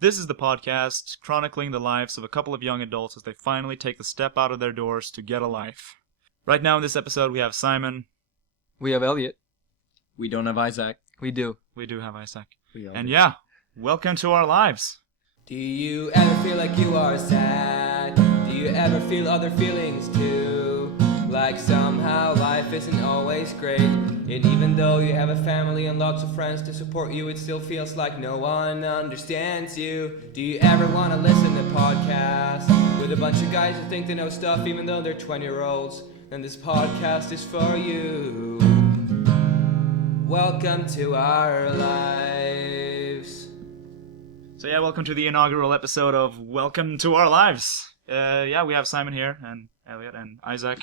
This is the podcast chronicling the lives of a couple of young adults as they finally take the step out of their doors to get a life. Right now in this episode, we have Simon. We have Elliot. We don't have Isaac. We do. We do have Isaac. And yeah, welcome to our lives. Do you ever feel like you are sad? Do you ever feel other feelings too? Like somehow life isn't always great. And even though you have a family and lots of friends to support you, it still feels like no one understands you. Do you ever want to listen to podcasts with a bunch of guys who think they know stuff even though they're 20-year-olds? Then this podcast is for you. Welcome to our lives. So yeah, welcome to the inaugural episode of Welcome to Our Lives. We have Simon here, and Elliot, and Isaac.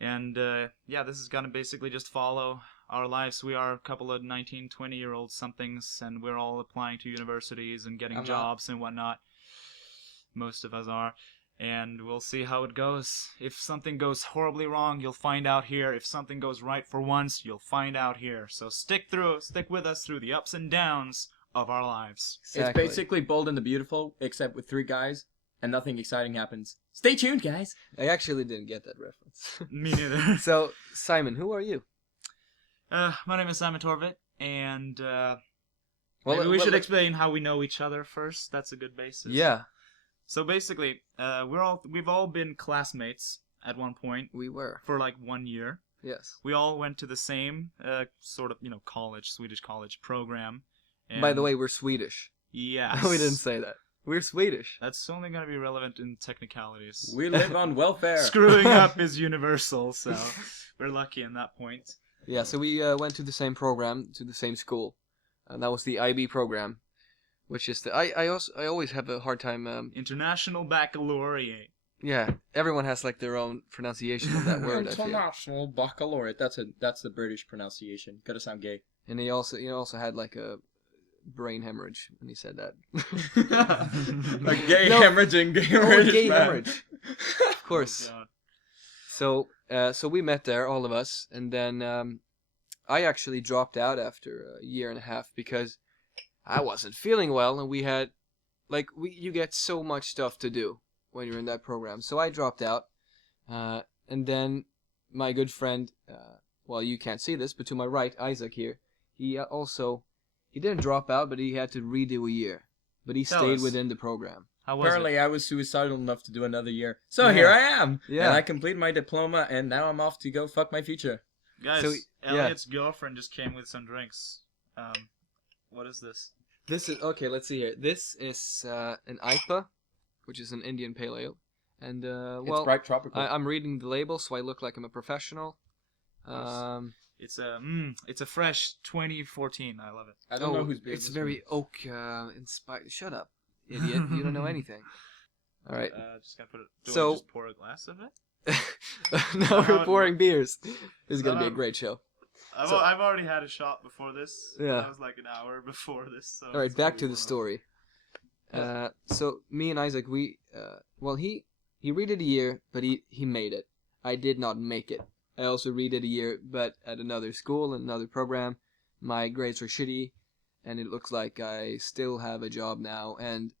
And this is going to basically just follow our lives. We are a couple of 19, 20-year-old somethings, and we're all applying to universities and getting jobs and whatnot. Most of us are. And we'll see how it goes. If something goes horribly wrong, you'll find out here. If something goes right for once, you'll find out here. So stick with us through the ups and downs of our lives. Exactly. It's basically Bold and the Beautiful, except with 3 guys, and nothing exciting happens. Stay tuned, guys. I actually didn't get that reference. Me neither. So, Simon, who are you? My name is Simon Torvit, and maybe we should explain how we know each other first. That's a good basis. Yeah. So basically, we've all been classmates at one point. We were. For like 1 year. Yes. We all went to the same Swedish college program. And by the way, we're Swedish. Yes. We didn't say that. We're Swedish. That's only going to be relevant in technicalities. We live on welfare. Screwing up is universal, so we're lucky in that point. Yeah, so we went to the same program, to the same school. And that was the IB program, which is I always have a hard time... International Baccalaureate. Yeah, everyone has like their own pronunciation of that word. International Baccalaureate. That's the British pronunciation. Gotta sound gay. And he also had like a brain hemorrhage when he said that. A gay hemorrhaging gay hemorrhage. Of course. Oh, So we met there, all of us, and then I actually dropped out after a year and a half because I wasn't feeling well, and we had you get so much stuff to do when you're in that program. So I dropped out, and then my good friend, you can't see this, but to my right, Isaac here, he didn't drop out, but he had to redo a year. But he stayed within the program. Apparently, I was suicidal enough to do another year. So here I am. Yeah. And I completed my diploma, and now I'm off to go fuck my future. Guys, Elliot's girlfriend just came with some drinks. What is this? This is, okay, let's see here. This is an IPA, which is an Indian Pale Ale. And, it's bright tropical. I'm reading the label, so I look like I'm a professional. It's a fresh 2014. I love it. I don't know who's being it's very oak inspired. Shut up, idiot! You don't know anything. All right. Just gotta put it. Do I just pour a glass of it? No, we're pouring beers. This is gonna be a great show. I've already had a shot before this. Yeah. That was like an hour before this. So all right, back to the story. So me and Isaac, he redid a year, but he made it. I did not make it. I also redid a year, but at another school, another program. My grades were shitty, and it looks like I still have a job now, and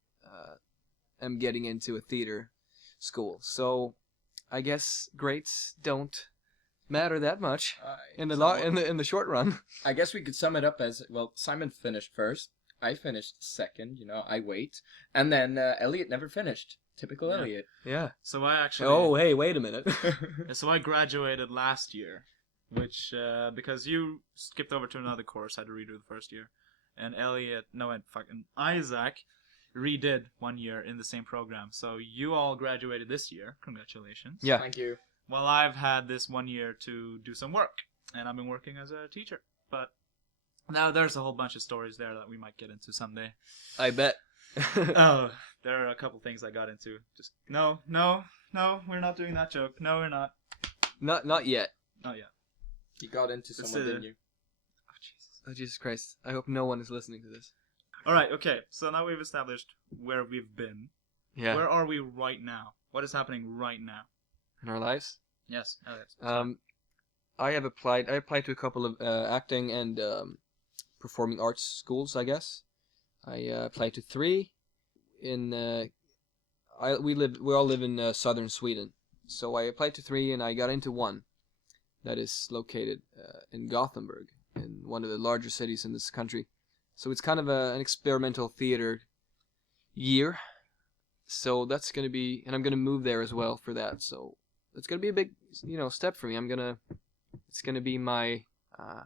am getting into a theater school. So, I guess grades don't matter that much in the short run. I guess we could sum it up as, Simon finished first, I finished second, I wait, and then Elliot never finished. Typical Elliot. Yeah. So I actually... Oh, hey, wait a minute. So I graduated last year, which, because you skipped over to another course, I had to redo the first year. And Isaac redid 1 year in the same program. So you all graduated this year. Congratulations. Yeah. Thank you. Well, I've had this 1 year to do some work, and I've been working as a teacher. But now there's a whole bunch of stories there that we might get into someday. I bet. Oh, there are a couple things I got into. Just no, we're not doing that joke. No, we're not. Not yet. Not yet. You got into someone, didn't you? Oh, Jesus. Oh, Jesus Christ. I hope no one is listening to this. Alright, okay. So now we've established where we've been. Yeah. Where are we right now? What is happening right now? In our lives? Yes. Alex. I applied to a couple of acting and performing arts schools, I guess. I applied to 3 in we all live in southern Sweden, so I applied to 3 and I got into 1 that is located in Gothenburg, in one of the larger cities in this country. So it's kind of an experimental theater year. So that's gonna be, and I'm gonna move there as well for that. So it's gonna be a big, step for me. It's gonna be my,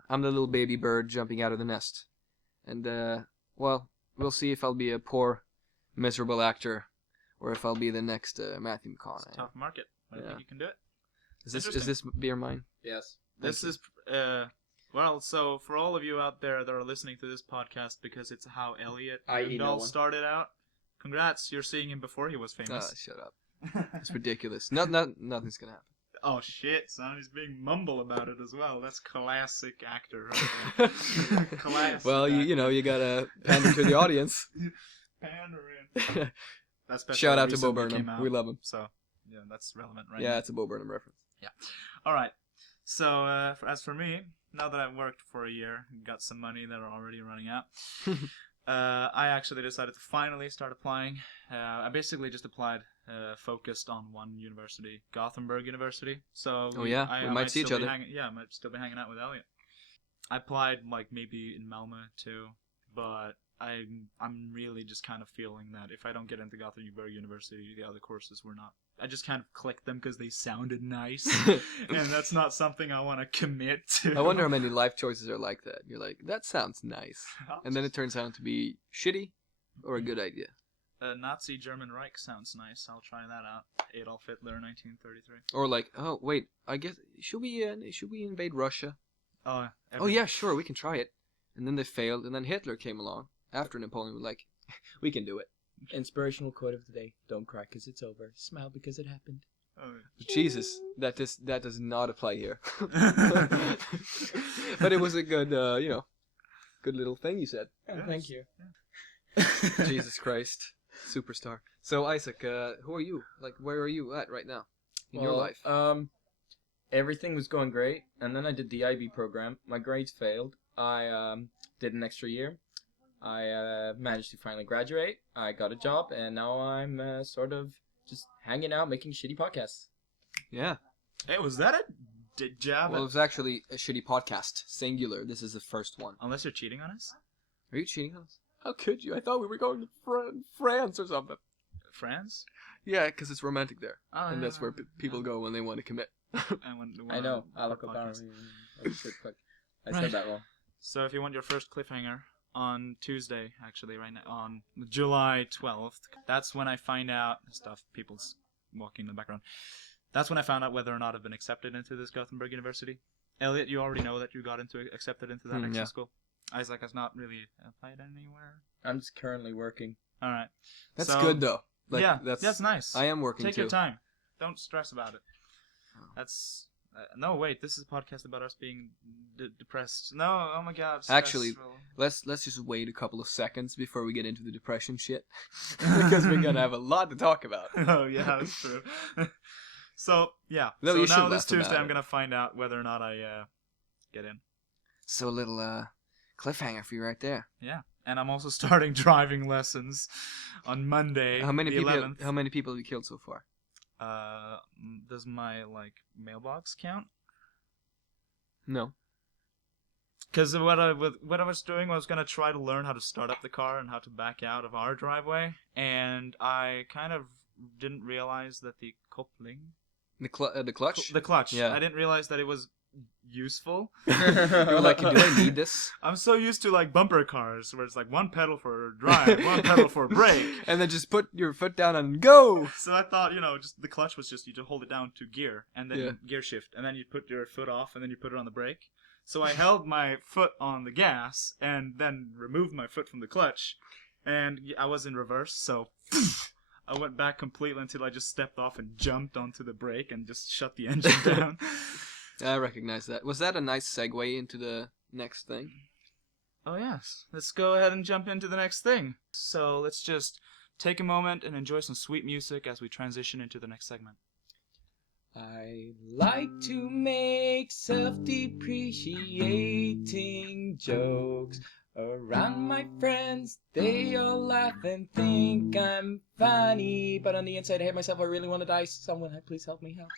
I'm the little baby bird jumping out of the nest, and well, we'll see if I'll be a poor, miserable actor, or if I'll be the next Matthew McConaughey. It's a tough market, but I think you can do it. Is this beer mine? Yes. This is well, so for all of you out there that are listening to this podcast because it's how Elliot Isak started out, congrats, you're seeing him before he was famous. Shut up. It's ridiculous. Nothing's gonna happen. Oh shit, son, he's being mumble about it as well. That's classic actor right there. Classic. Well, you gotta pander to the audience. Pandering. That's Shout out to Bo recently Burnham. We love him. So, yeah, that's relevant, right? Yeah, it's a Bo Burnham reference. Yeah. All right. So, as for me, now that I've worked for a year and got some money that are already running out, I actually decided to finally start applying. I basically just applied, focused on one university, Gothenburg University. So, we might see each other. I might still be hanging out with Elliot. I applied like maybe in Malmö too, but I'm really just kind of feeling that if I don't get into Gothenburg University, the other courses were not. I just kind of clicked them because they sounded nice, and that's not something I want to commit to. I wonder how many life choices are like that. You're like, that sounds nice, and then it turns out to be shitty or a good idea. Nazi German Reich sounds nice. I'll try that out. Adolf Hitler, 1933. Or like, oh wait, I guess should we invade Russia? Oh yeah, sure, we can try it. And then they failed, and then Hitler came along after Napoleon was like, we can do it. Inspirational quote of the day: "Don't cry because it's over. Smile because it happened." Oh, Jesus, that does not apply here. But it was a good, good little thing you said. Oh, thank you. Yeah. Jesus Christ, superstar. So Isak, who are you? Like, where are you at right now in your life? Everything was going great, and then I did the IB program. My grades failed. I did an extra year. I managed to finally graduate. I got a job, and now I'm sort of just hanging out, making shitty podcasts. Yeah. Hey, was that a jab? Well, it was actually a shitty podcast, singular. This is the first one. Unless you're cheating on us? Are you cheating on us? How could you? I thought we were going to France or something. France? Yeah, because it's romantic there. Oh, and that's where people go when they want to commit. I know. I said that wrong. So if you want your first cliffhanger, on Tuesday, actually, right now, on July 12th, that's when I find out stuff. People's walking in the background. That's when I found out whether or not I've been accepted into this Gothenburg University. Elliot, you already know that you got accepted into that next school. Isak has not really applied anywhere. I'm just currently working. All right. That's good though. Like, yeah, that's nice. I am working Take too. your time. Don't stress about it. That's no, wait. This is a podcast about us being depressed. No, oh my God. Actually, let's just wait a couple of seconds before we get into the depression shit, because we're gonna have a lot to talk about. Oh yeah, that's true. So yeah. No, so you should now this laugh about Tuesday, I'm it. gonna find out whether or not I get in. So a little cliffhanger for you right there. Yeah, and I'm also starting driving lessons on Monday. How many the people? 11th. How many people have you killed so far? Does my mailbox count? No. Because what I was doing was gonna try to learn how to start up the car and how to back out of our driveway, and I kind of didn't realize that the coupling, The clutch. the clutch. Yeah. I didn't realize that it was useful. You were like, do I need this? I'm so used to like bumper cars where it's like one pedal for drive, one pedal for brake. And then just put your foot down and go. So I thought, just the clutch was just you to hold it down to gear and then gear shift, and then you put your foot off and then you put it on the brake. So I held my foot on the gas and then removed my foot from the clutch, and I was in reverse, so I went back completely until I just stepped off and jumped onto the brake and just shut the engine down. I recognize that. Was that a nice segue into the next thing? Oh yes, let's go ahead and jump into the next thing. So let's just take a moment and enjoy some sweet music as we transition into the next segment. I like to make self-depreciating jokes Around my friends, they all laugh and think I'm funny, but on the inside I hate myself. I really want to die. Someone please help me help.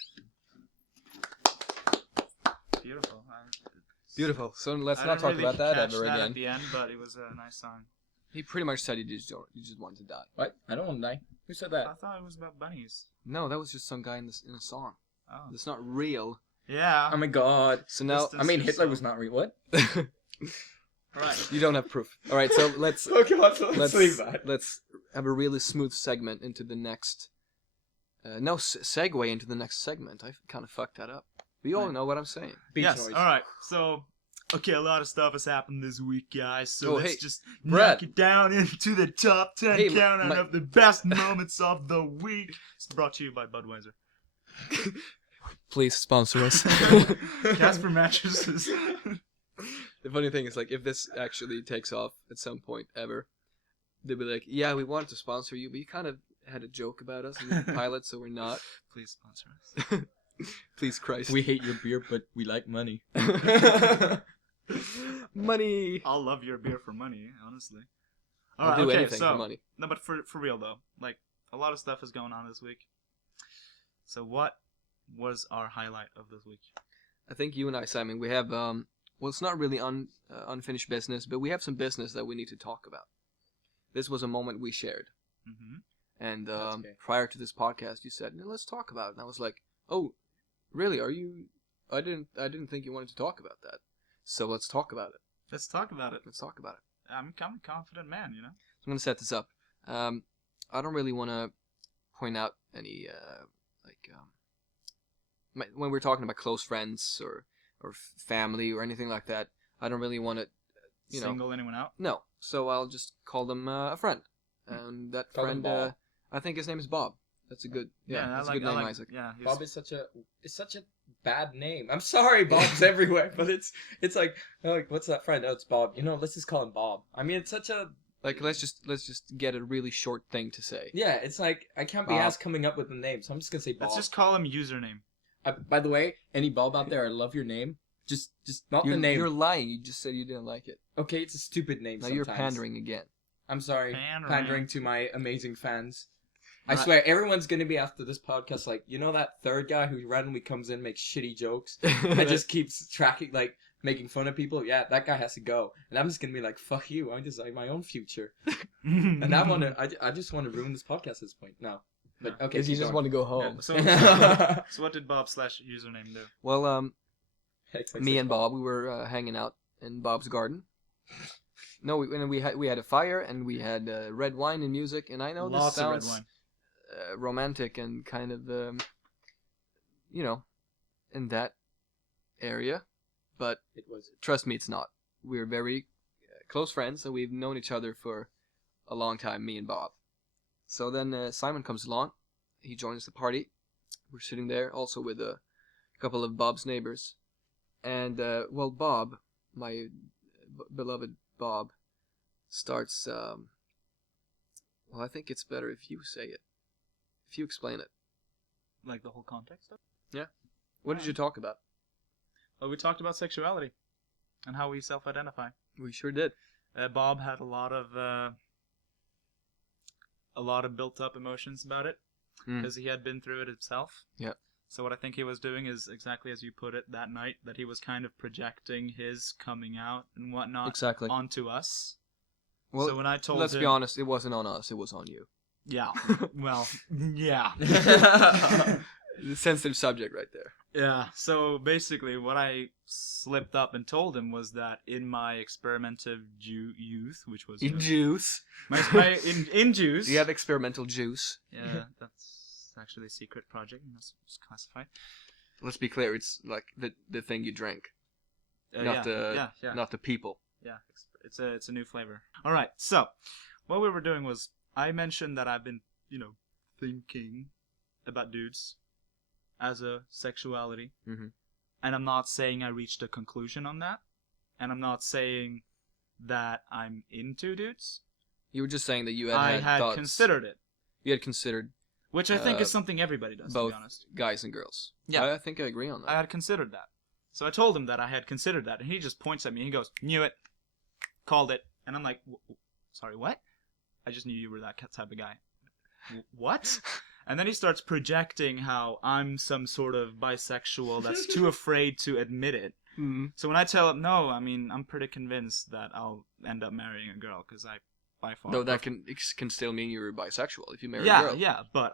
Beautiful. Beautiful. So let's I not didn't talk really about that catch ever that again. at the end, but it was a nice song. He pretty much said you just wanted to die. What? I don't want to die. Who said that? I thought it was about bunnies. No, that was just some guy in a song. Oh. It's not real. Yeah. Oh my god. So now, This I mean, is Hitler so- was not real. What? Right. you don't have proof. All right, so let's Okay, let's leave that. let's have a really smooth segment into the next. Segue into the next segment. I kind of fucked that up. We all Right. know what I'm saying. Beach Yes. noise. All right. So, okay, a lot of stuff has happened this week, guys. So Oh, let's hey, just Brad. knock it down into the top 10 Hey, countdown my- of the best moments of the week. It's brought to you by Budweiser. Please sponsor us. Casper mattresses. The funny thing is, like, if this actually takes off at some point ever, they'll be like, "Yeah, we wanted to sponsor you, but you kind of had a joke about us in the pilot, so we're not." Please sponsor us. Please, Christ. We hate your beer, but we like money. Money. I'll love your beer for money, honestly. I'll Alright, do okay, anything so, for money. No, but for real though, like, a lot of stuff is going on this week. So what was our highlight of this week? I think you and I, Simon, we have well, it's not really unfinished business, but we have some business that we need to talk about. This was a moment we shared, Mm-hmm. and That's okay. prior to this podcast, you said, "Let's talk about it." And I was like, "Oh, really? Are you? I didn't think you wanted to talk about that. So let's talk about it. Let's talk about it. Let's talk about it." I'm a confident man, you know? So I'm gonna set this up. I don't really want to point out any when we're talking about close friends or family or anything like that. I don't really want to, Single anyone out? No. So I'll just call them a friend, and that Call them friend, Bob. I think his name is Bob. That's a good, that's I a good name, like, Isaac. Yeah, he was- Bob is such a bad name. I'm sorry, Bob's everywhere, but it's like, oh, like, what's that friend? Oh, it's Bob. Let's just call him Bob. I mean, it's such a Like, let's just get a really short thing to say. yeah. It's like I can't be Bob. asked coming up with a name, so I'm just gonna say Bob. Let's just call him username. By the way, any Bob out there, I love your name. Just not the name. You're lying. You just said you didn't like it. Okay, it's a stupid name. Now sometimes. you're pandering again. I'm sorry, Pandering. pandering to my amazing fans. I Right. swear, everyone's gonna be after this podcast like, that third guy who randomly comes in, makes shitty jokes, and just keeps tracking, like, making fun of people. Yeah, that guy has to go, and I'm just gonna be like, fuck you. I design my own future, and I just want to ruin this podcast at this point. No, but okay, Because you keep just going. want to go Yeah, home. so what did Bob/username do? Well, XXX me and Bob, we were hanging out in Bob's garden. No, we had a fire and we had red wine and music, and I know Lots this of red sounds wine. romantic and kind of in that area, but It was. trust me, it's not. We're very close friends, and we've known each other for a long time, me and Bob. So then Simon comes along. He joins the party. We're sitting there also with a couple of Bob's neighbors. And, Bob, my beloved Bob, starts, I think it's better if you say it. If you explain it. Like the whole context of it? What did you talk about? Well, we talked about sexuality and how we self-identify. We sure did. Bob had a lot of built-up emotions about it because he had been through it himself. Yeah. So what I think he was doing is exactly as you put it that night, that he was kind of projecting his coming out and whatnot Exactly. onto us. Well, so when I told let's him, be honest, it wasn't on us, it was on you. yeah, well, yeah. The sensitive subject right there. Yeah, so basically what I slipped up and told him was that in my experimentative youth, which was Juice. in juice. Do you have experimental juice? Yeah, that's actually a secret project. That's classified. Let's be clear, it's like the thing you drink, Yeah, yeah. not the people. Yeah, it's a new flavor. All right, so what we were doing was I mentioned that I've been, thinking about dudes as a sexuality, Mhm. and I'm not saying I reached a conclusion on that, and I'm not saying that I'm into dudes. You were just saying that you I had had thoughts. considered it, You had considered which I think is Uh, something everybody does. both To be honest, guys and girls. Yeah. I think I agree on that. I had considered that. So I told him that I had considered that, and he just points at me and he goes, "Knew it." called it. And I'm like, sorry, what? I just knew you were that type of guy. What? And then he starts projecting how I'm some sort of bisexual that's too afraid to admit it. So when I tell him, no, I mean, I'm pretty convinced that I'll end up marrying a girl because I, by far... No, that can still mean you're bisexual if you marry a girl. Yeah, but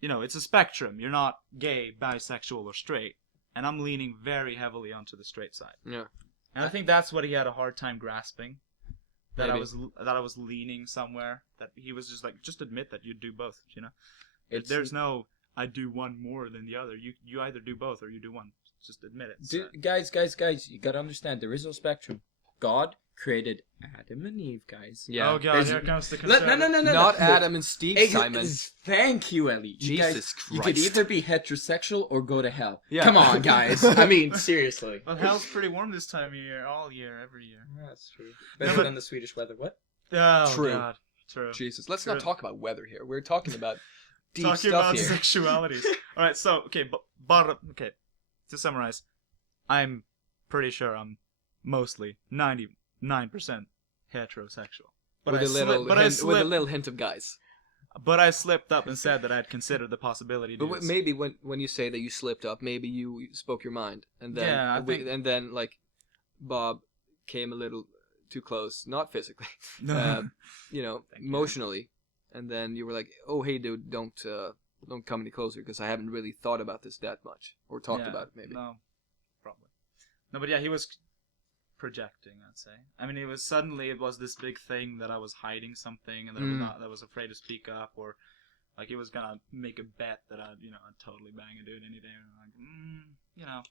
it's a spectrum. You're not gay, bisexual, or straight. And I'm leaning very heavily onto the straight side. Yeah. And I think that's what he had a hard time grasping. That Maybe. I was leaning somewhere. That he was just like, just admit that you do both. It's- no, I do one more than the other. You either do both or you do one. Just admit it. Guys, you gotta understand, there is no spectrum. God created Adam and Eve, guys. Yeah. Oh god, There's- here comes the No, conservative. no. Not Adam and Steve, Ex- Simon. Thank you, Ellie. You guys, Jesus you could Christ. either be heterosexual or go to hell. Yeah. Come on, guys. I mean, seriously. Well, hell's pretty warm this time of year, all year, every year. That's true. Better than the Swedish weather. What? Oh True. god, true. Jesus, let's True. not talk about weather here. We're talking about deep Talking stuff about here. sexuality. All right, so okay, to summarize, I'm pretty sure I'm mostly 99% heterosexual. But with a little hint of guys. But I slipped up and said that I'd considered the possibility. But maybe when you say that you slipped up, maybe you spoke your mind, and then Yeah, I think- and then like Bob came a little too close, not physically, No. Thank you. emotionally, and then you were like, "Oh, hey, dude, don't come any closer because I haven't really thought about this that much or talked Yeah, about it maybe." No, probably. No, but yeah, he was projecting, I'd say. I mean, it was this big thing that I was hiding something and that I was afraid to speak up, or like he was gonna make a bet that I'd totally bang a dude any day. And I'm like,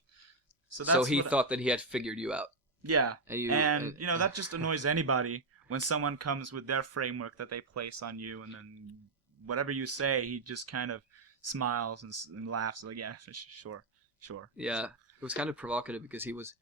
So he what thought that he had figured you out. Yeah, And that just annoys anybody when someone comes with their framework that they place on you, and then whatever you say, he just kind of smiles and laughs like, yeah, sure. Yeah, it was kind of provocative because he was,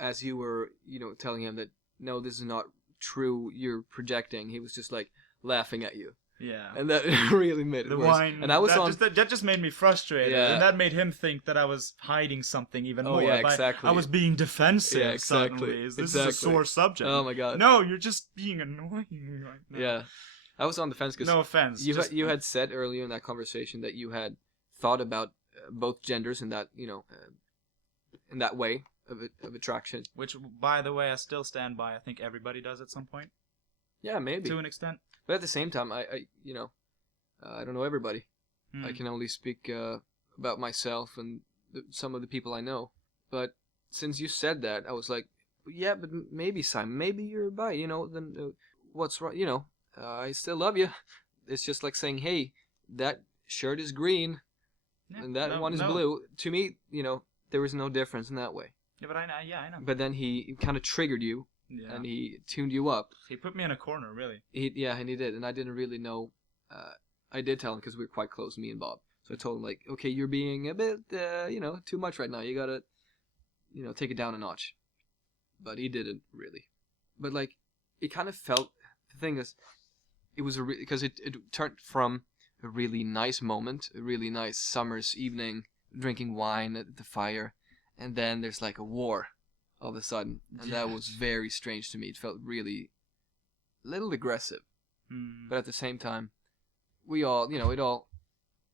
as you were, telling him that no, this is not true, you're projecting. He was just like laughing at you, Yeah. and that really made it The worse. wine, And I was that just made me frustrated, Yeah. and that made him think that I was hiding something even Oh, more. yeah, By- exactly. I was being defensive. Yeah, exactly. Suddenly. This is Exactly. a sore subject. Oh my god. No, you're just being annoying right now. Yeah, I was on the fence because No offense. you had said earlier in that conversation that you had thought about both genders in that in that way of attraction. Which, by the way, I still stand by. I think everybody does at some point, Yeah, maybe. to an extent. But at the same time, I don't know everybody. Hmm. I can only speak about myself and some of the people I know. But since you said that, I was like, yeah, but maybe Simon, maybe you're bi. Then what's wrong? I still love you. It's just like saying, hey, that shirt is green Yeah, and that no, one is no. blue. To me, there was no difference in that way. Yeah, but I know. But then he kind of triggered you Yeah. and he tuned you up. He put me in a corner, really. And he did, and I didn't really know. I did tell him because we were quite close, me and Bob. So I told him like, okay, you're being a bit, too much right now. You gotta, take it down a notch. But he didn't really. But like, it kind of felt. The thing is, it was because it turned from a really nice moment, a really nice summer's evening, drinking wine at the fire, and then there's like a war, all of a sudden, and that was very strange to me. It felt really, a little aggressive. Hmm. But at the same time, we all,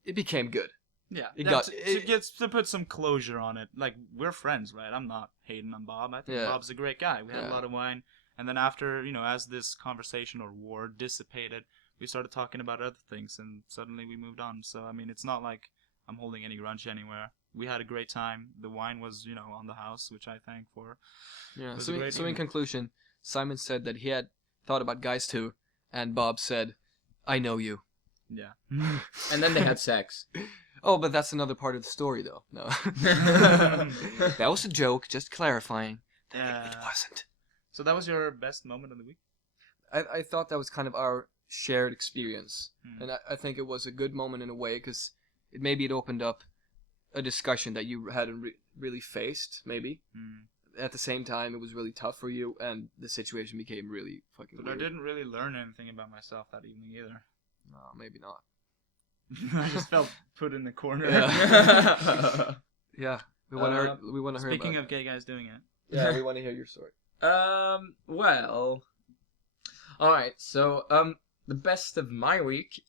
it became good. Yeah, It yeah, got- to put some closure on it. Like, we're friends, right? I'm not hating on Bob. I think Yeah. Bob's a great guy. We had Yeah. a lot of wine, and then after, as this conversation or war dissipated, we started talking about other things, and suddenly we moved on. So I mean, it's not like I'm holding any grudge anywhere. We had a great time. The wine was, on the house, which I thank for. Yeah. It was So, a in, great so in evening. conclusion, Simon said that he had thought about guys too, and Bob said, "I know you." Yeah. And then they had sex. Oh, but that's another part of the story, though. No, that was a joke. Just clarifying. Yeah. It wasn't. So that was your best moment of the week? I thought that was kind of our shared experience, Hmm. and I think it was a good moment in a way because it opened up a discussion that you hadn't really faced. Maybe Hmm. at the same time, it was really tough for you, and the situation became really fucking But weird. I didn't really learn anything about myself that evening either. No, maybe not. I just felt put in the corner. Yeah. Yeah, we want to hear. Speaking about of gay guys doing it. yeah, we want to hear your story. Well, All right. So the best of my week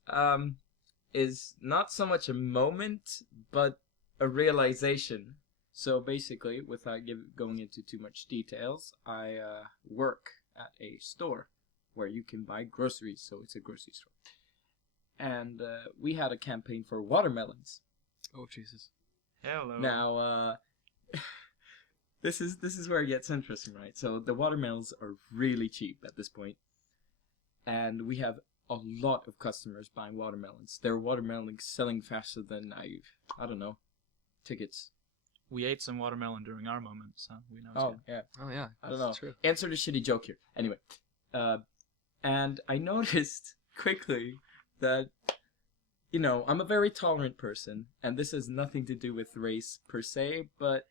is not so much a moment, but a realization. So basically, without going into too much details, I work at a store where you can buy groceries. So it's a grocery store, and we had a campaign for watermelons. Oh Jesus. Hello. Now, this is where it gets interesting, right? So the watermelons are really cheap at this point, and we have a lot of customers buying watermelons. Their watermelons selling faster than I don't know, tickets. We ate some watermelon during our moment, so we know. It's Oh good. yeah, Oh yeah. I don't know. True. Answer the shitty joke here. Anyway, and I noticed quickly that, you know, I'm a very tolerant person, and this has nothing to do with race per se, but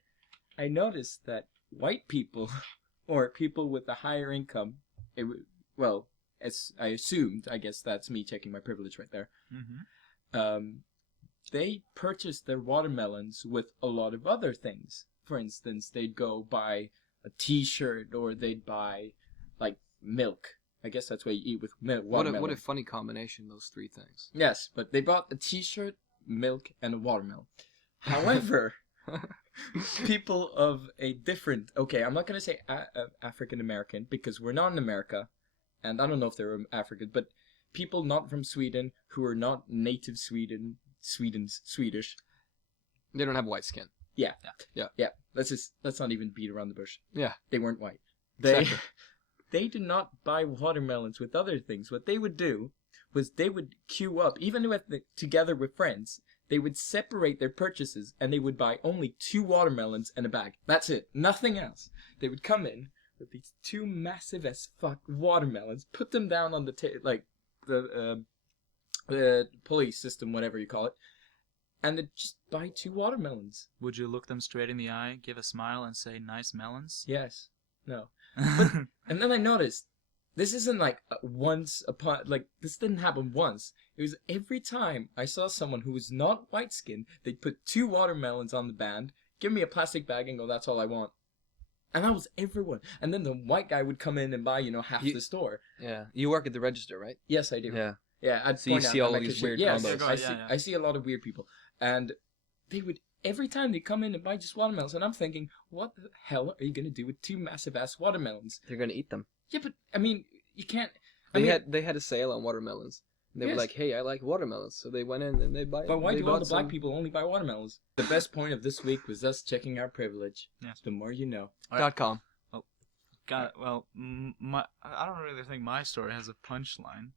I noticed that white people, or people with a higher income, well, as I assumed, I guess that's me checking my privilege right there, Mm-hmm. they purchased their watermelons with a lot of other things. For instance, they'd go buy a t-shirt, or they'd buy, like, milk. I guess that's what you eat with watermelon. What a funny combination, those three things. Yes, but they bought a t-shirt, milk, and a watermelon. However, people of a different... Okay, I'm not going to say African-American, because we're not in America, and I don't know if they're African, but people not from Sweden, who are not native Swedish. They don't have white skin. Yeah. Let's not even beat around the bush. Yeah. They weren't white. They Exactly. they did not buy watermelons with other things. What they would do was they would queue up, even together with friends. They would separate their purchases, and they would buy only 2 watermelons and a bag. That's it. Nothing else. They would come in with these 2 massive as fuck watermelons, put them down on the police system, whatever you call it, and they'd just buy 2 watermelons. Would you look them straight in the eye, give a smile, and say, "Nice melons"? Yes. No. And then I noticed, this isn't like this didn't happen once. It was every time I saw someone who was not white-skinned, they'd put 2 watermelons on the band, give me a plastic bag, and go, "That's all I want." And that was everyone. And then the white guy would come in and buy, half the store. Yeah. You work at the register, right? Yes, I do. Yeah. Yeah, I'd So you point out see that all I these could weird yes, combos. I see a lot of weird people. And they would, every time they come in and buy just watermelons, and I'm thinking, what the hell are you going to do with 2 massive-ass watermelons? They're gonna eat them. Yeah, but, I mean, you can't... They had a sale on watermelons. They were Yes. like, "Hey, I like watermelons," so they went in and they buy. But why they do all bought the black some- people only buy watermelons? The best point of this week was us checking our privilege. Yes. The more you know. .com. Well, I don't really think my story has a punchline,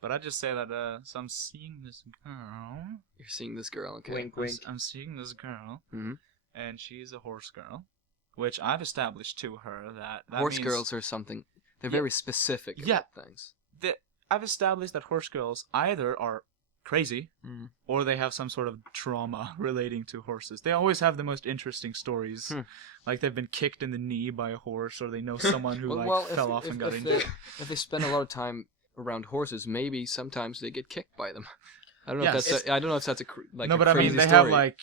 but I just say that so I'm seeing this girl. You're seeing this girl, okay? Wink, I'm, wink. I'm seeing this girl, Mhm. and she's a horse girl, which I've established to her that Horse means girls are something. They're Yeah. very specific Yeah. about things. that I've established that horse girls either are crazy Mm. or they have some sort of trauma relating to horses. They always have the most interesting stories, like they've been kicked in the knee by a horse, or they know someone who fell off and got injured. If they spend a lot of time around horses, maybe sometimes they get kicked by them. I don't know Yes, if that's. I don't know if that's No, a but I mean crazy they story.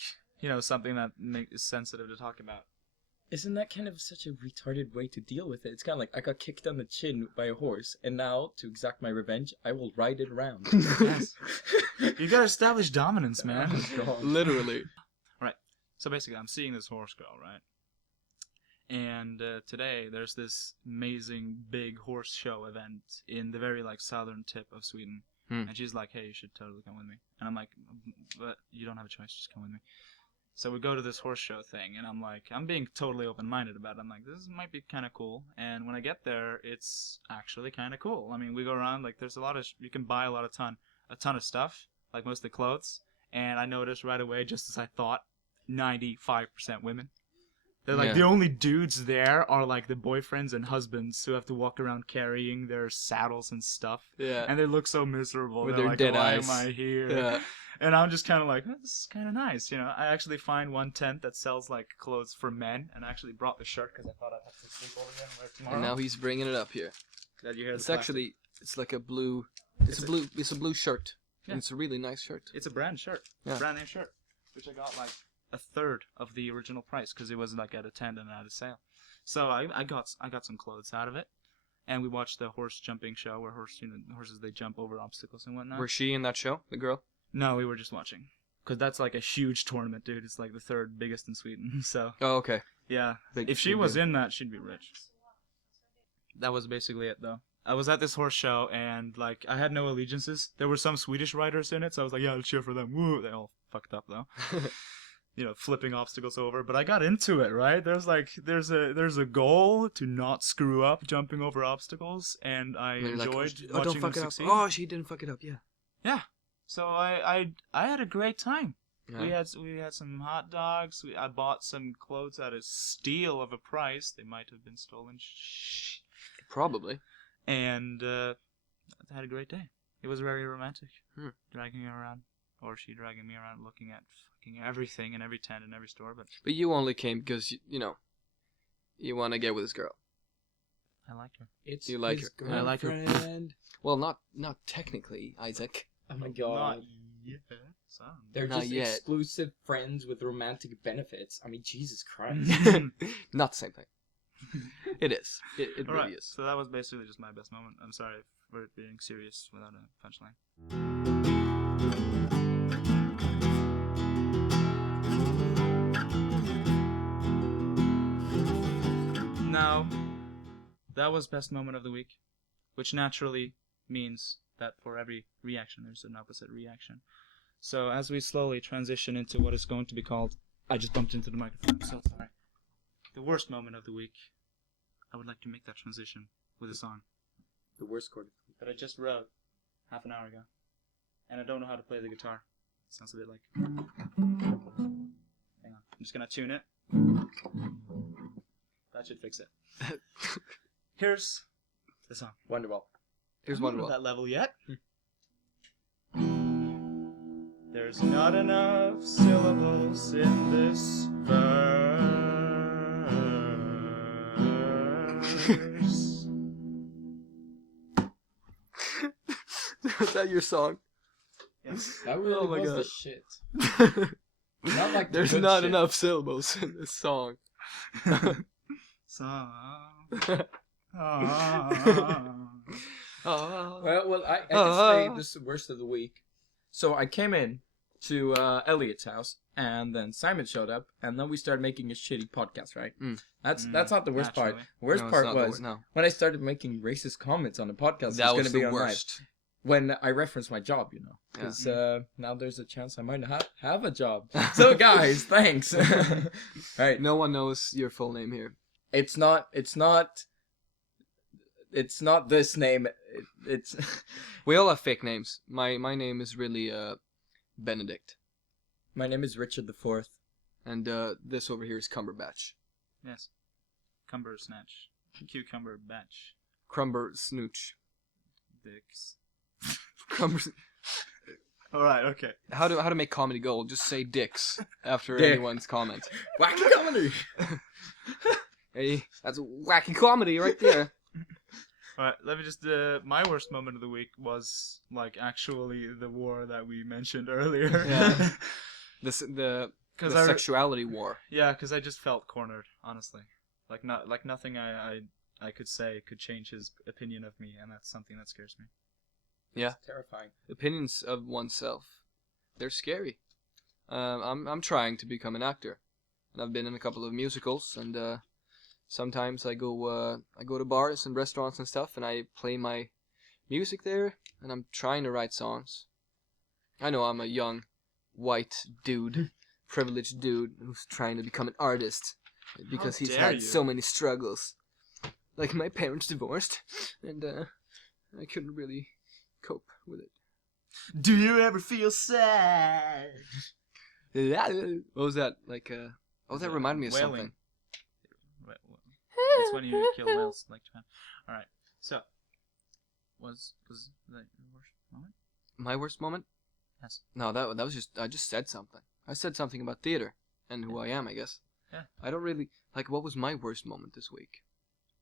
have something that is sensitive to talk about. Isn't that kind of such a retarded way to deal with it? It's kind of like, I got kicked on the chin by a horse, and now, to exact my revenge, I will ride it around. Yes. You gotta establish dominance, man. Oh, God. Literally. So basically, I'm seeing this horse girl, right? And today, there's this amazing big horse show event in the very southern tip of Sweden. And she's like, "Hey, you should totally come with me." And I'm like, "But you don't have a choice, just come with me." So we go to this horse show thing, and I'm being totally open-minded about it. I'm like, this might be kind of cool. And when I get there, it's actually kind of cool. I mean, we go around, there's a lot of, you can buy a ton of stuff, like mostly clothes. And I noticed right away, just as I thought, 95% women. They're Yeah. the only dudes there are the boyfriends and husbands who have to walk around carrying their saddles and stuff. Yeah. And they look so miserable. With They're their dead why eyes. am I here? Yeah. And I'm just kind of like, this is kind of nice, I actually find one tent that sells clothes for men, and I actually brought the shirt because I thought I'd have to sleep over there and wear it tomorrow. And now he's bringing it up here. Glad you hear It's the actually like a blue. It's a blue shirt. Yeah. And it's a really nice shirt. It's a brand shirt, Yeah. brand name shirt, which I got a third of the original price because it was at a tent and at a sale. So I got some clothes out of it, and we watched the horse jumping show where horses they jump over obstacles and whatnot. Was she in that show? The girl? No, we were just watching. Because that's like a huge tournament, dude. It's like the third biggest in Sweden. So, Oh, okay. yeah. If she was in that, she'd be rich. That was basically it, though. I was at this horse show, and, like, I had no allegiances. There were some Swedish riders in it, so I was like, yeah, I'll cheer for them. Woo! They all fucked up, though. You know, flipping obstacles over. But I got into it, right? There's a goal to not screw up jumping over obstacles, and I enjoyed watching don't fuck them it up. succeed. Oh, she didn't fuck it up, yeah. Yeah. So I had a great time. Yeah. We had some hot dogs. I bought some clothes at a steal of a price. They might have been stolen. Probably. And I had a great day. It was very romantic. Hmm. Dragging her around, or she dragging me around, looking at fucking everything in every tent in every store. But you only came because, you know, you want to get with this girl. I like her. It's You like his her. I like her. girlfriend. Well, not technically, Isaac. Oh my god. Not yet, son. They're Not just yet. exclusive friends with romantic benefits. I mean, Jesus Christ. Not the same thing. It is. It All really right. is. So that was basically just my best moment. I'm sorry for it being serious without a punchline. Now, that was best moment of the week, which naturally means that for every reaction, there's an opposite reaction. So as we slowly transition into what is going to be called, I just bumped into the microphone, I'm so sorry. The worst moment of the week, I would like to make that transition with a song The worst chord. that I just wrote half an hour ago. And I don't know how to play the guitar. It sounds a bit like... Hang on, I'm just gonna tune it. That should fix it. Here's the song. Wonderwall. Here's I'm one not more. at that level yet. There's not enough syllables in this verse. Is that your song? Yes. That really Oh my was God. the shit. Not like the There's good not shit. enough syllables in this song. Song. Oh. Well, I can say this is the worst of the week. So I came in to Elliot's house, and then Simon showed up, and then we started making a shitty podcast, right? That's not the worst part. Naturally. The worst No, it's part not the was no. when I started making racist comments on the podcast. That it's was gonna be the on live. worst. When I reference my job, you know, Yeah. because now there's a chance I might have a job. So guys, thanks. All right, No one knows your full name here. it's not this name. It's We all have fake names. My name is really Benedict, my name is Richard the Fourth. and this over here is Cumberbatch. Yes. Cumber snatch. Cucumber batch. Crumber Snooch. Dicks. Crumber. Alright, okay. How to make comedy gold? Just say dicks after Dick. anyone's comment. Wacky comedy. Hey, that's wacky comedy right there. Alright, let me just, my worst moment of the week was, like, actually the war that we mentioned earlier. Yeah. The Cause sexuality war. Yeah, because I just felt cornered, honestly. Like nothing I could say could change his opinion of me, and that's something that scares me. Yeah. Terrifying. Opinions of oneself. They're scary. I'm trying to become an actor, and I've been in a couple of musicals, and sometimes I go to bars and restaurants and stuff, and I play my music there, and I'm trying to write songs. I know I'm a young, white dude, privileged dude who's trying to become an artist because he's dare had you. so many struggles. Like my parents divorced, and I couldn't really cope with it. Do you ever feel sad? What was that? Like, oh, that reminded me of Wailing. something. It's when you kill whales, like Japan. Alright, so, was that your worst moment? My worst moment? Yes. No, that was just, I just said something. I said something about theater and who I am, I guess. Yeah. I don't really, like, what was my worst moment this week?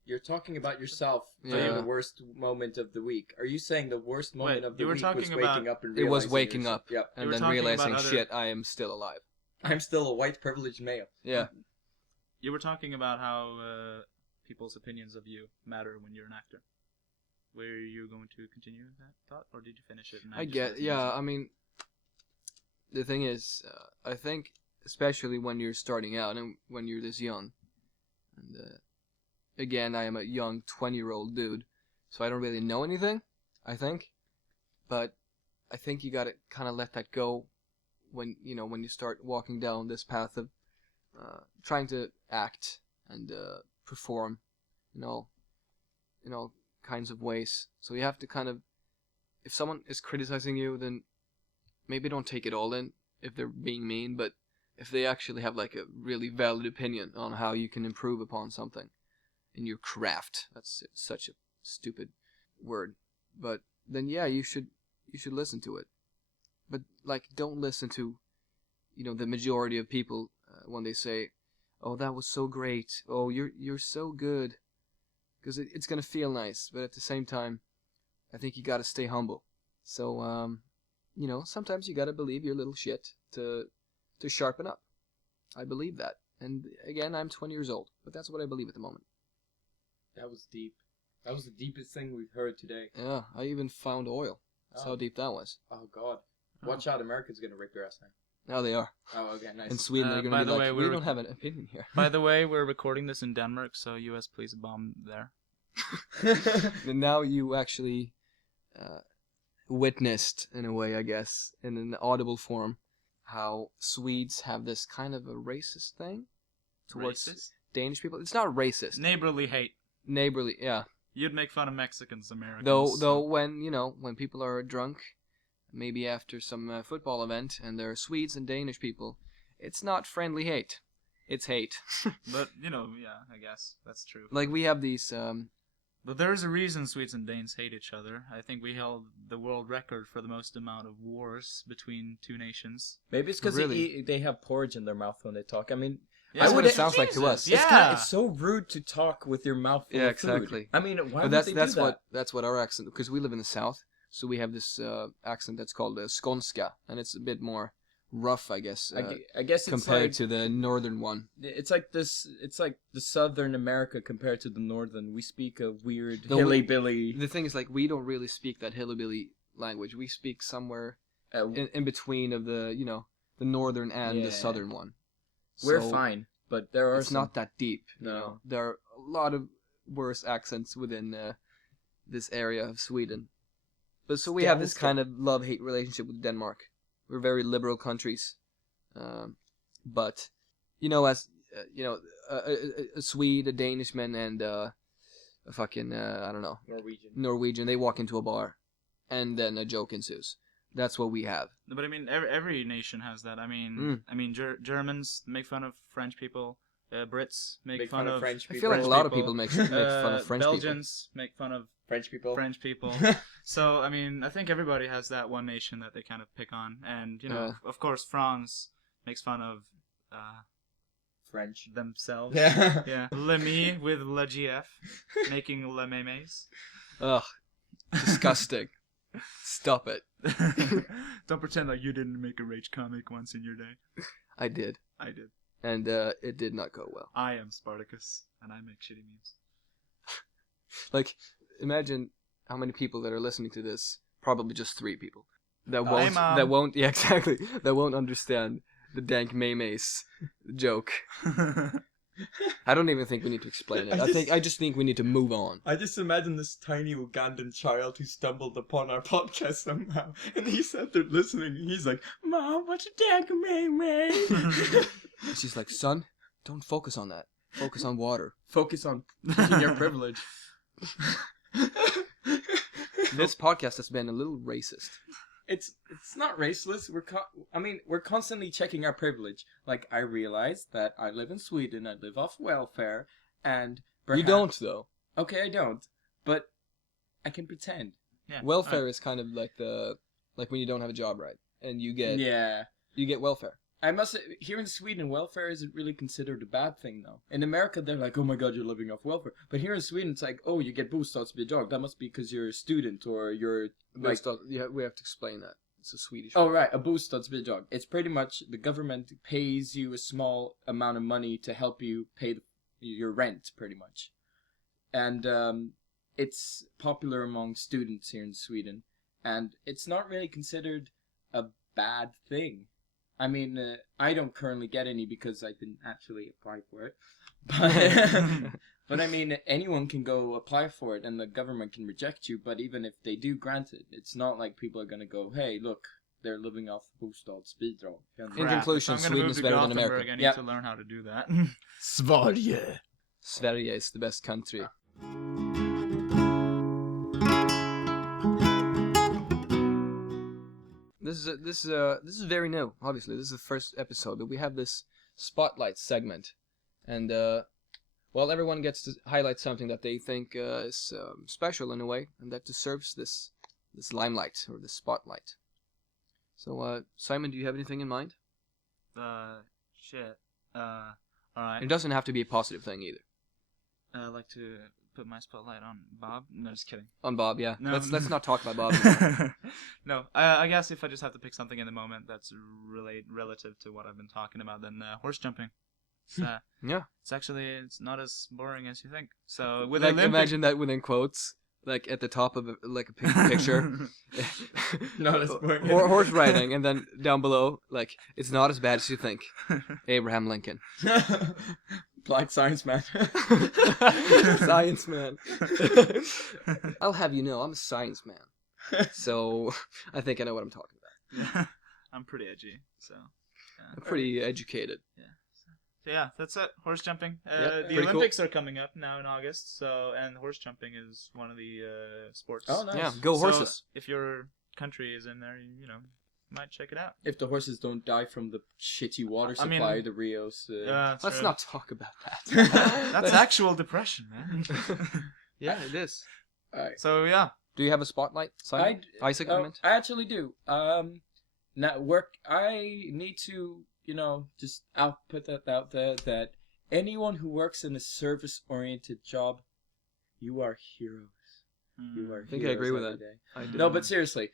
You're talking about yourself being Yeah. the worst moment of the week. Are you saying the worst moment Wait, of the you were week was talking waking about- up and It was realizing waking you're- up. Yep. And were then talking realizing, about other- shit, I am still alive. I'm still a white privileged male. Yeah. You were talking about how people's opinions of you matter when you're an actor. were you going to continue that thought, or did you finish it? And I just get, listened yeah. to I mean, the thing is, I think especially when you're starting out and when you're this young, and again, I am a young 20-year-old dude, so I don't really know anything. I think, but I think you gotta kind of let that go when you start walking down this path of trying to act and perform, in all kinds of ways. So you have to kind of, if someone is criticizing you, then maybe don't take it all in if they're being mean, but if they actually have like a really valid opinion on how you can improve upon something in your craft, that's such a stupid word, but then yeah, you should listen to it. But like, don't listen to the majority of people when they say, "Oh, that was so great. Oh, you're so good," because it's gonna feel nice. But at the same time, I think you gotta stay humble. So sometimes you gotta believe your little shit to sharpen up. I believe that, and again, I'm 20 years old, but that's what I believe at the moment. That was deep. That was the deepest thing we've heard today. Yeah, I even found oil. That's how deep that was. Oh God! Watch out, America's gonna rip your ass now. Now they are. Oh, okay, nice. In Sweden, they're by gonna be the like, way, we we're don't have an opinion here. By the way, we're recording this in Denmark, so U.S. please bomb there. And now you actually witnessed, in a way, I guess, in an audible form, how Swedes have this kind of a racist thing towards Racist? Danish people. It's not racist. Neighborly hate. Neighborly, yeah. You'd make fun of Mexicans, Americans. Though when people are drunk, maybe after some football event, and there are Swedes and Danish people, it's not friendly hate. It's hate. But, yeah, I guess. That's true. Like, we have these, But there's a reason Swedes and Danes hate each other. I think we held the world record for the most amount of wars between two nations. Maybe it's because Really? they have porridge in their mouth when they talk. I mean, that's I what would- it sounds like to us. Yeah. it's so rude to talk with your mouth full Yeah, of food. exactly. I mean, why But would they do that? that's what our accent, because we live in the south, so we have this accent that's called skånska, and it's a bit more rough, I guess, I guess it's compared like, to the northern one. it's like this. It's like the Southern America compared to the Northern. We speak a weird No, we- hilly-billy. The thing is, like, we don't really speak that hillbilly language. We speak somewhere in between of the the northern and Yeah. the southern one. We're So fine, but there are It's some, not that deep. No. There are a lot of worse accents within this area of Sweden. But so we have this kind of love-hate relationship with Denmark. We're very liberal countries, but as a Swede, a Danishman, and a fucking I don't know, Norwegian, they walk into a bar, and then a joke ensues. That's what we have. But I mean, every nation has that. I mean, Germans make fun of French people. Brits make fun of French I people. feel like a lot of people. people make fun of French Belgians make fun of French people. French people. So, I mean, I think everybody has that one nation that they kind of pick on. And, of course, France makes fun of French. themselves. Yeah. Yeah. Le me with le GF, making le memes. people. Ugh, disgusting. Stop it. Don't pretend like you didn't make a rage comic once in your day. I did, I did. and it did not go well. I am Spartacus, and I make shitty memes. Like, imagine how many people that are listening to this. Probably just 3 people that Hi, won't. Mom. That won't. Yeah, exactly. That won't understand the dank memes joke. I don't even think we need to explain it. I just think we need to move on. I just imagine this tiny Ugandan child who stumbled upon our podcast somehow, and he sat there listening, and he's like, "Mom, what's a dank meme?" She's like, son, don't focus on that. Focus on water. Focus on picking your privilege. This podcast has been a little racist. It's not raceless. We're constantly checking our privilege. Like, I realize that I live in Sweden. I live off welfare, and You don't, though. Okay, I don't, but I can pretend. Yeah. Welfare is kind of like when you don't have a job, right? And you get welfare. I must say, here in Sweden, welfare isn't really considered a bad thing, though. In America, they're like, "Oh my God, you're living off welfare." But here in Sweden, it's like, "Oh, you get bostadsbidrag. That must be because you're a student or you're like." Yeah, we have to explain that. It's a Swedish. Oh right, a bostadsbidrag. It's pretty much the government pays you a small amount of money to help you pay your rent, pretty much. And it's popular among students here in Sweden, and it's not really considered a bad thing. I mean, I don't currently get any because I didn't actually apply for it, but but I mean, anyone can go apply for it, and the government can reject you. But even if they do grant it, it's not like people are gonna go, "Hey, look, they're living off bostadsbidrag." In conclusion, If I'm gonna Sweden move is to better than Gothenburg, America. I need Yep. to learn how to do that. Sverige. Sverige is the best country. This is very new. Obviously, this is the first episode, but we have this spotlight segment, and well, everyone gets to highlight something that they think is special in a way, and that deserves this limelight or this spotlight. So, Simon, do you have anything in mind? Shit. Alright. It doesn't have to be a positive thing either. I'd like to put my spotlight on Bob. No, just kidding. On Bob, yeah. No. Let's not talk about Bob anymore. No, I guess if I just have to pick something in the moment that's relative to what I've been talking about, then horse jumping. It's, Yeah. it's not as boring as you think. So with Like, Olympic... imagine that within quotes, like at the top of a picture. Not as boring. Horse riding, and then down below, like, it's not as bad as you think. Abraham Lincoln. Black science man. Science man. I'll have you know, I'm a science man. So, I think I know what I'm talking about. I'm pretty edgy, so... I'm pretty educated. So yeah, that's it. Horse jumping. Yeah, the pretty Olympics are coming up now in August, so and horse jumping is one of the sports. Oh, nice. Yeah, go horses. So if your country is in there, you know, might check it out. If the horses don't die from the shitty water I mean, supply, the Rios. Let's not talk about that. That's actual depression, man. Yeah, it is. Alright. So yeah, Do you have a spotlight, Simon? Isaac, I meant? I actually do. Now work. I need to, just put that out there that anyone who works in a service-oriented job, you are heroes. You are. I think I heroes agree with every that. day. I do. No, but seriously,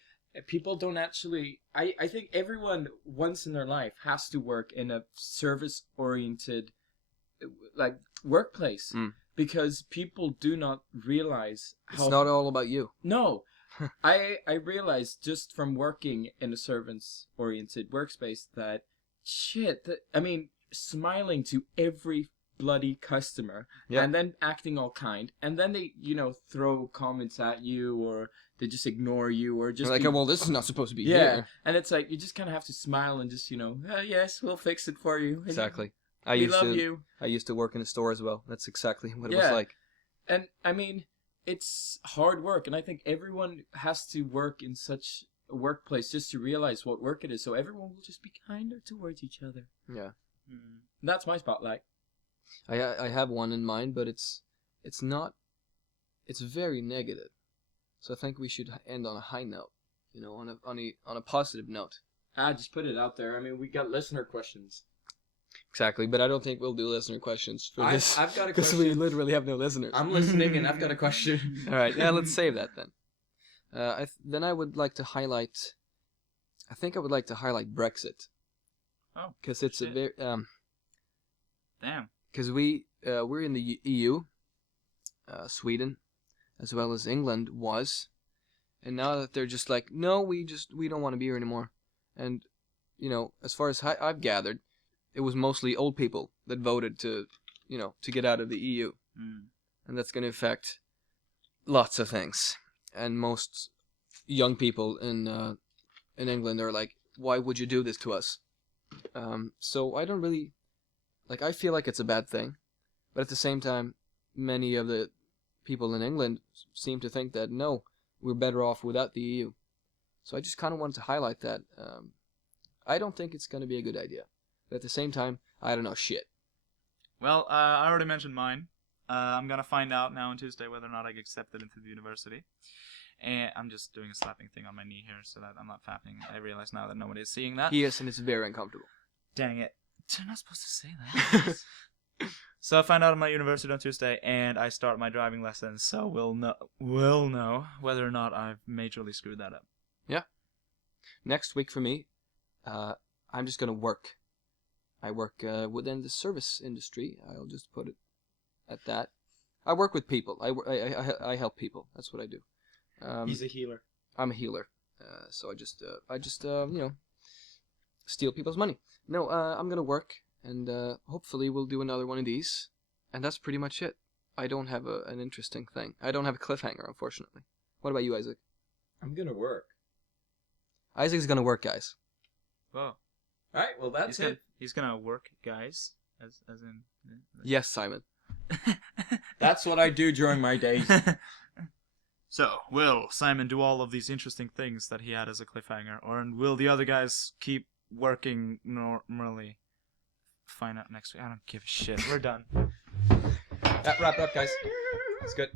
people don't actually. I think everyone once in their life has to work in a service-oriented, like workplace, because people do not realize how. It's not all about you. No, I realized just from working in a servants-oriented workspace that smiling to every bloody customer and then acting all kind, and then they throw comments at you, or they just ignore you, or just You're like, be- oh, well, this is not supposed to be yeah, here. and it's like you just kind of have to smile and just yes, we'll fix it for you. Exactly. We love you. I used to work in a store as well. That's exactly what it Yeah. was like. And I mean, it's hard work, and I think everyone has to work in such a workplace just to realize what work it is, so everyone will just be kinder towards each other. Yeah. That's my spotlight. I have one in mind, but it's not. It's very negative. So I think we should end on a high note. On a positive note. Just put it out there. I mean, we got listener questions. Exactly, but I don't think we'll do listener questions for this. I've got a because question. we literally have no listeners. I'm listening, and I've got a question. All right, yeah, let's save that then. Then I would like to highlight. I think I would like to highlight Brexit. Oh, because it's shit. a very damn. because we're in the EU, Sweden, as well as England was, and now that they're just like, no, we don't want to be here anymore, and as far as I've gathered, it was mostly old people that voted to get out of the EU, and that's going to affect lots of things, and most young people in England are like, why would you do this to us? So I don't really I feel like it's a bad thing, but at the same time, many of the people in England seem to think that no, we're better off without the EU. So I just kind of wanted to highlight that. I don't think it's going to be a good idea, but at the same time, I don't know shit. Well, I already mentioned mine. I'm gonna find out now on Tuesday whether or not I get accepted into the university. And I'm just doing a slapping thing on my knee here so that I'm not fapping. I realize now that nobody is seeing that. He is, and it's very uncomfortable. Dang it. You're not supposed to say that. So I find out at my university on Tuesday, and I start my driving lessons, so we'll know whether or not I've majorly screwed that up. Yeah. Next week for me, I'm just going to work. I work within the service industry. I'll just put it at that. I work with people. I help people. That's what I do. He's a healer. I'm a healer. So I just steal people's money. No, I'm gonna work, and hopefully we'll do another one of these. And that's pretty much it. I don't have an interesting thing. I don't have a cliffhanger, unfortunately. What about you, Isaac? I'm gonna work. Isaac's gonna work, guys. Whoa. Alright, well that's it. He's gonna work, guys. As in. Yes, Simon. That's what I do during my days. So, will Simon do all of these interesting things that he had as a cliffhanger, or will the other guys keep working normally? Find out next week. I don't give a shit. We're done. Wrap it up, guys. It's good.